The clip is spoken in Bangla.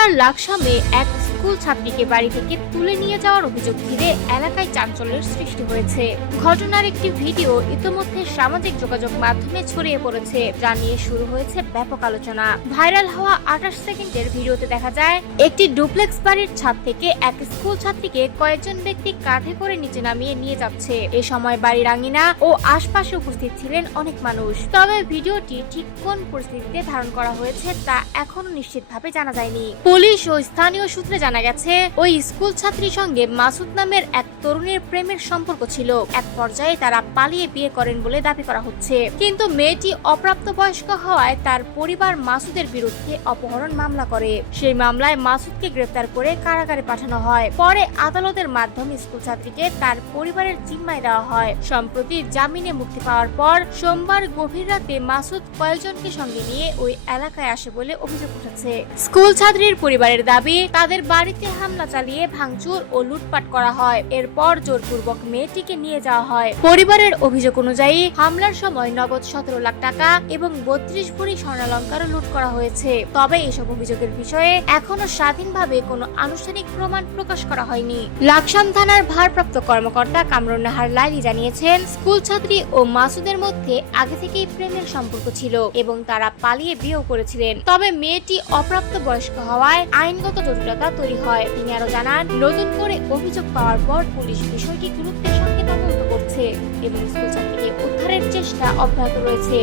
কুমিল্লার লাকসামে এক স্কুল ছাত্রীকে বাড়ি থেকে তুলে নিয়ে যাওয়ার অভিযোগ ঘিরে এলাকায় চাঞ্চল্যের সৃষ্টি হয়েছে। ঘটনার একটি ভিডিও ইতোমধ্যে সামাজিক যোগাযোগ মাধ্যমে ছড়িয়ে পড়েছে, যা নিয়ে শুরু হয়েছে ব্যাপক আলোচনা। ভাইরাল হওয়া 28 সেকেন্ডের ভিডিওতে দেখা যায় একটি ডুপ্লেক্স বাড়ির ছাদ থেকে এক স্কুল ছাত্রীকে কয়েকজন ব্যক্তি কাঁধে করে নিচে নামিয়ে নিয়ে যাচ্ছে। এ সময় বাড়ির আঙিনা ও আশপাশে উপস্থিত ছিলেন অনেক মানুষ। তবে ভিডিওটি ঠিক কোন পরিস্থিতিতে ধারণ করা হয়েছে তা এখনো নিশ্চিতভাবে জানা যায়নি। পুলিশ ও স্থানীয় সূত্রে জানা গেছে, ওই স্কুল ছাত্রীর সঙ্গে মাসুদ নামের এক তরুণীর প্রেমের সম্পর্ক ছিল। এক পর্যায়ে তারা পালিয়ে বিয়ে করেন বলে দাবি করা হচ্ছে। কিন্তু মেয়েটি অপ্রাপ্তবয়স্ক হওয়ায় তার পরিবার মাসুদের বিরুদ্ধে অপহরণ মামলা করে। সেই মামলায় মাসুদকে গ্রেফতার করে কারাগারে পাঠানো হয়। পরে আদালতের মাধ্যমে স্কুল ছাত্রীকে তার পরিবারের জিম্মায় দেওয়া হয়। সম্প্রতি জামিনে মুক্তি পাওয়ার পর সোমবার গভীর রাতে মাসুদ কয়েকজনকে সঙ্গে নিয়ে ওই এলাকায় আসে বলে অভিযোগ উঠেছে। স্কুল ছাত্রীর পরিবারের দাবি, তাদের বাড়িতে হামলা চালিয়ে ভাঙচুর ও লুটপাট করা হয়। এরপর জোরপূর্বক মেয়েটিকে নিয়ে যাওয়া হয়। পরিবারের অভিযোগ অনুযায়ী হামলার সময় নগদ 17 লাখ টাকা এবং 32 ভরি স্বর্ণালংকারও লুট করা হয়েছে। তবে এসব অভিযোগের বিষয়ে এখনো স্বাধীনভাবে কোনো আনুষ্ঠানিক প্রমাণ প্রকাশ করা হয়নি। লাকসাম থানার ভারপ্রাপ্ত কর্মকর্তা কামরুন নাহার লাইলি জানিয়েছেন, স্কুল ছাত্রী ও মাসুদের মধ্যে আগে থেকেই প্রেমের সম্পর্ক ছিল এবং তারা পালিয়ে বিয়েও করেছিলেন। তবে মেয়েটি অপ্রাপ্ত বয়স্ক হওয়ায় আইনগত জটিলতা তৈরি হয়। তিনি আরো জানান, নতুন করে অভিযোগ পাওয়ার পর পুলিশ বিষয়টি গুরুত্বের সঙ্গে তদন্ত করছে এবং স্কুল ছাত্রীকে উদ্ধারের চেষ্টা অব্যাহত রয়েছে।